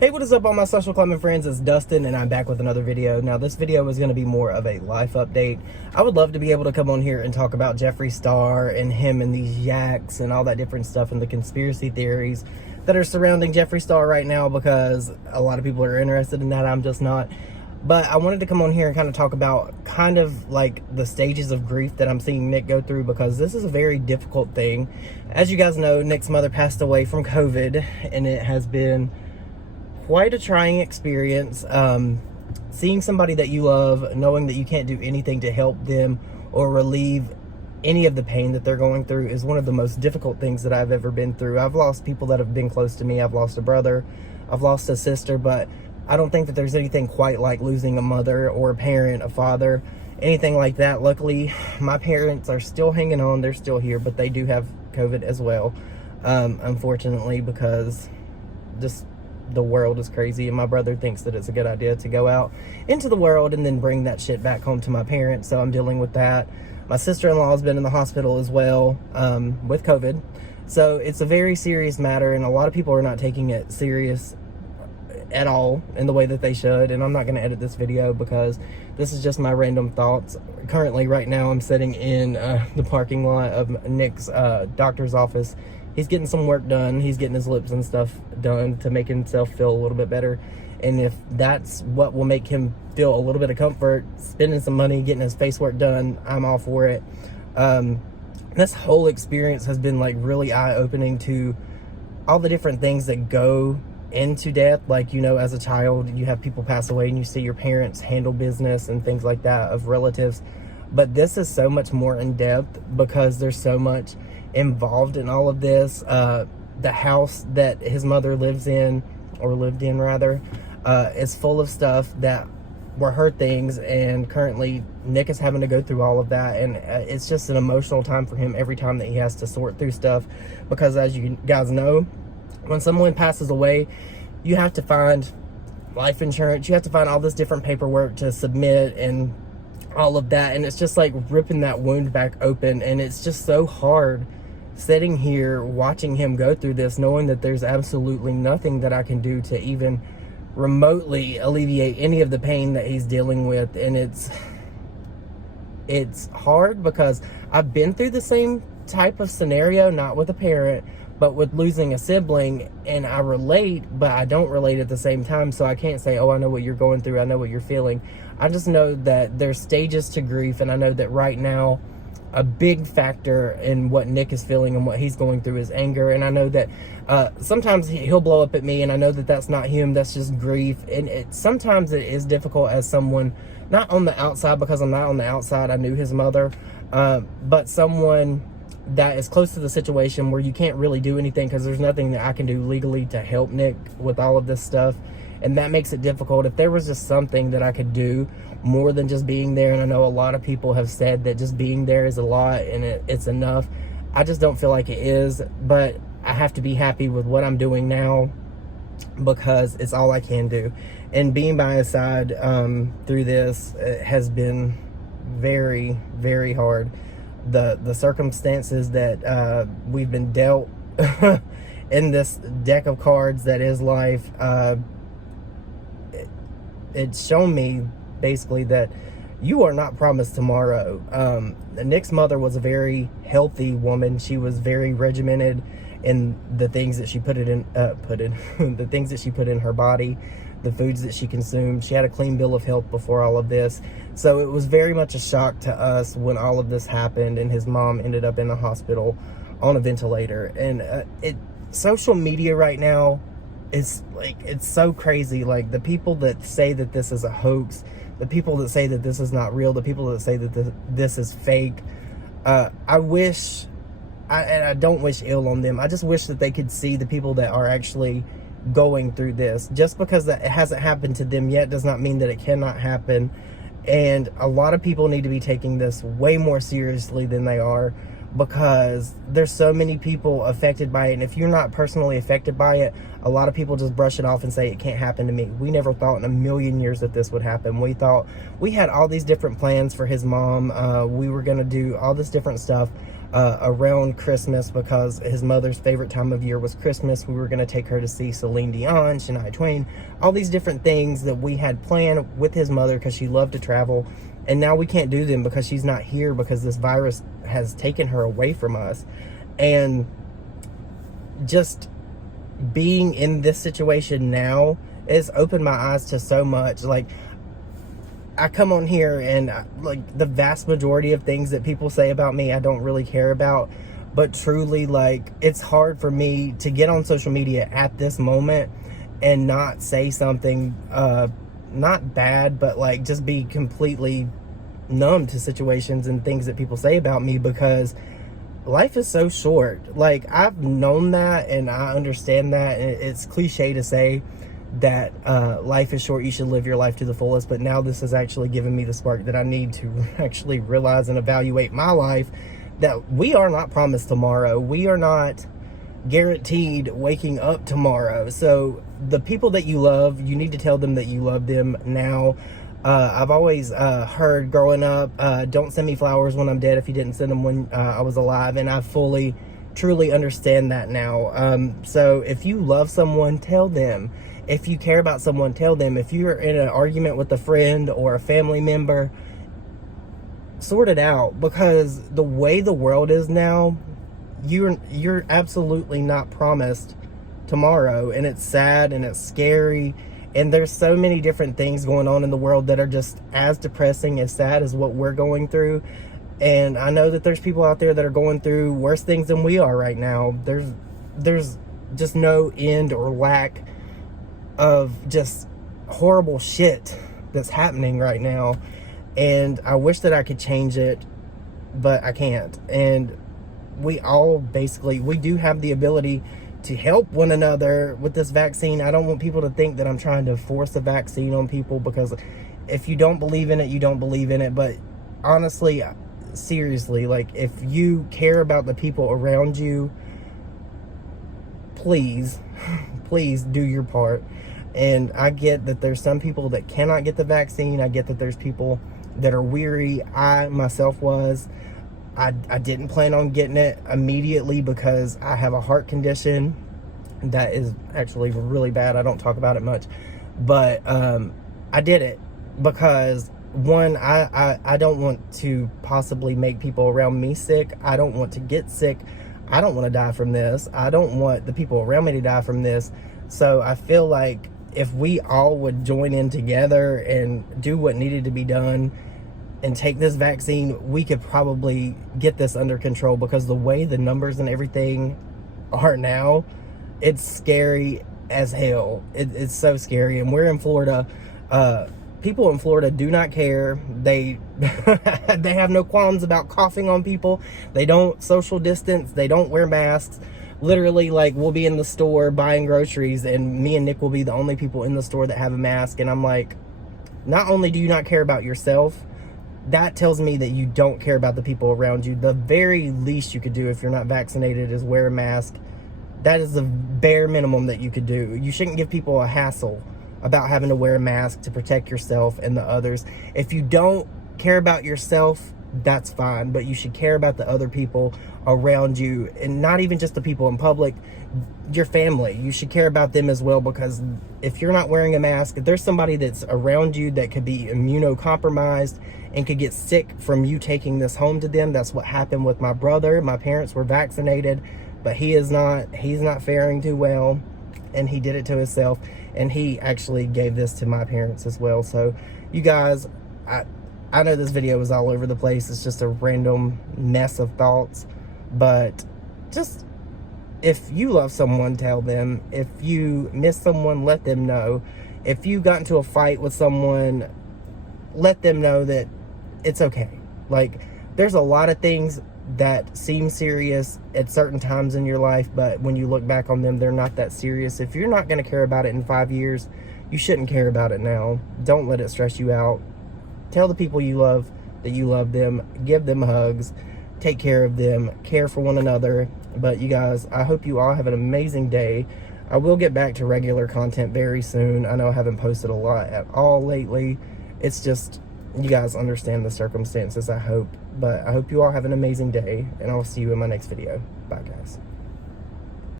Hey, what is up all my social climbing friends? It's Dustin and I'm back with another video. Now this video is going to be more of a life update. I would love to be able to come on here and talk about Jeffree Star and him and these yaks and all that different stuff and the conspiracy theories that are surrounding Jeffree Star right now, because a lot of people are interested in that. I'm just not. But I wanted to come on here and kind of talk about kind of like the stages of grief that I'm seeing Nick go through, because this is a very difficult thing. As you guys know, Nick's mother passed away from COVID, and it has been quite a trying experience. Seeing somebody that you love, knowing that you can't do anything to help them or relieve any of the pain that they're going through, is one of the most difficult things that I've ever been through. I've lost people that have been close to me. I've lost a brother, I've lost a sister, but I don't think that there's anything quite like losing a mother or a parent, a father, anything like that. Luckily, my parents are still hanging on. They're still here, but they do have COVID as well, unfortunately, because just the world is crazy, and my brother thinks that it's a good idea to go out into the world and then bring that shit back home to my parents. So I'm dealing with that. My sister-in-law has been in the hospital as well, with COVID. So it's a very serious matter, and a lot of people are not taking it serious at all in the way that they should. And I'm not going to edit this video because this is just my random thoughts. Currently right now I'm sitting in the parking lot of Nick's doctor's office. He's getting some work done. He's getting his lips and stuff done to make himself feel a little bit better. And if that's what will make him feel a little bit of comfort, spending some money, getting his face work done, I'm all for it. This whole experience has been like really eye-opening to all the different things that go into death. Like, you know, as a child, you have people pass away and you see your parents handle business and things like that of relatives. But this is so much more in depth because there's so much involved in all of this. The house that his mother lives in, or lived in rather, is full of stuff that were her things, and currently Nick is having to go through all of that, and it's just an emotional time for him every time that he has to sort through stuff, because as you guys know, when someone passes away, you have to find life insurance, you have to find all this different paperwork to submit and all of that, and it's just like ripping that wound back open. And it's just so hard sitting here watching him go through this, knowing that there's absolutely nothing that I can do to even remotely alleviate any of the pain that he's dealing with. And it's hard because I've been through the same type of scenario, not with a parent, but with losing a sibling, and I relate, but I don't relate at the same time. So I can't say, oh, I know what you're going through, I know what you're feeling. I just know that there's stages to grief, and I know that right now a big factor in what Nick is feeling and what he's going through is anger. And I know that sometimes he'll blow up at me, and I know that that's not him, that's just grief. And sometimes it is difficult as someone not on the outside, because I'm not on the outside, I knew his mother, but someone that is close to the situation where you can't really do anything because there's nothing that I can do legally to help Nick with all of this stuff. And that makes it difficult. If there was just something that I could do more than just being there, and I know a lot of people have said that just being there is a lot and it's enough. I just don't feel like it is, but I have to be happy with what I'm doing now because it's all I can do. And being by his side through this has been very, very hard. The circumstances that we've been dealt in this deck of cards that is life, it's shown me basically that you are not promised tomorrow. Nick's mother was a very healthy woman. She was very regimented in the things that she put in the things that she put in her body, the foods that she consumed. She had a clean bill of health before all of this. So it was very much a shock to us when all of this happened and his mom ended up in the hospital on a ventilator. And social media right now is like, it's so crazy. Like, the people that say that this is a hoax, the people that say that this is not real, the people that say that this is fake, I don't wish ill on them. I just wish that they could see the people that are actually going through this. Just because that it hasn't happened to them yet does not mean that it cannot happen. And a lot of people need to be taking this way more seriously than they are, because there's so many people affected by it. And if you're not personally affected by it, a lot of people just brush it off and say it can't happen to me. We never thought in a million years that this would happen. We thought we had all these different plans for his mom. We were going to do all this different stuff. around Christmas, because his mother's favorite time of year was Christmas. We were going to take her to see Celine Dion, Shania Twain, all these different things that we had planned with his mother because she loved to travel. And now we can't do them because she's not here, because this virus has taken her away from us. And just being in this situation now has opened my eyes to so much. Like, I come on here and like the vast majority of things that people say about me, I don't really care about. But truly, like, it's hard for me to get on social media at this moment and not say something, not bad, but like just be completely numb to situations and things that people say about me, because life is so short. Like, I've known that and I understand that, and it's cliche to say that life is short, you should live your life to the fullest, but now this has actually given me the spark that I need to actually realize and evaluate my life, that we are not promised tomorrow. We are not guaranteed waking up tomorrow. So the people that you love, you need to tell them that you love them now. I've always heard growing up, don't send me flowers when I'm dead if you didn't send them when I was alive, and I fully, truly understand that now. So if you love someone, tell them. If you care about someone, tell them. If you're in an argument with a friend or a family member, sort it out, because the way the world is now, you're absolutely not promised tomorrow, and it's sad and it's scary. And there's so many different things going on in the world that are just as depressing, as sad as what we're going through. And I know that there's people out there that are going through worse things than we are right now. There's just no end or lack of just horrible shit that's happening right now. And I wish that I could change it, but I can't. And we all basically, we do have the ability to help one another with this vaccine. I don't want people to think that I'm trying to force a vaccine on people, because if you don't believe in it, you don't believe in it. But honestly, seriously, like, if you care about the people around you, please do your part. And I get that there's some people that cannot get the vaccine. I get that there's people that are weary. I myself was. I didn't plan on getting it immediately because I have a heart condition that is actually really bad. I don't talk about it much, but I did it because, one, I don't want to possibly make people around me sick. I don't want to get sick. I don't want to die from this. I don't want the people around me to die from this. So I feel like if we all would join in together and do what needed to be done and take this vaccine, we could probably get this under control, because the way the numbers and everything are now, it's scary as hell. It's so scary. And we're in Florida. People in Florida do not care. They they have no qualms about coughing on people. They don't social distance. They don't wear masks. Literally, like, we'll be in the store buying groceries, and me and Nick will be the only people in the store that have a mask. And I'm like, not only do you not care about yourself, that tells me that you don't care about the people around you. The very least you could do if you're not vaccinated is wear a mask. That is the bare minimum that you could do. You shouldn't give people a hassle about having to wear a mask to protect yourself and the others. If you don't care about yourself, that's fine, but you should care about the other people around you, and not even just the people in public, your family. You should care about them as well, because if you're not wearing a mask, if there's somebody that's around you that could be immunocompromised and could get sick from you taking this home to them. That's what happened with my brother. My parents were vaccinated, but he's not faring too well, and he did it to himself, and he actually gave this to my parents as well. So you guys, I know this video was all over the place. It's just a random mess of thoughts, but just, if you love someone, tell them. If you miss someone, let them know. If you got into a fight with someone, let them know that it's okay. Like, there's a lot of things that seem serious at certain times in your life, but when you look back on them, they're not that serious. If you're not going to care about it in 5 years, you shouldn't care about it now. Don't let it stress you out. Tell the people you love that you love them. Give them hugs. Take care of them. Care for one another. But you guys, I hope you all have an amazing day. I will get back to regular content very soon. I know I haven't posted a lot at all lately. It's just, you guys understand the circumstances, I hope. But I hope you all have an amazing day, and I'll see you in my next video. Bye, guys.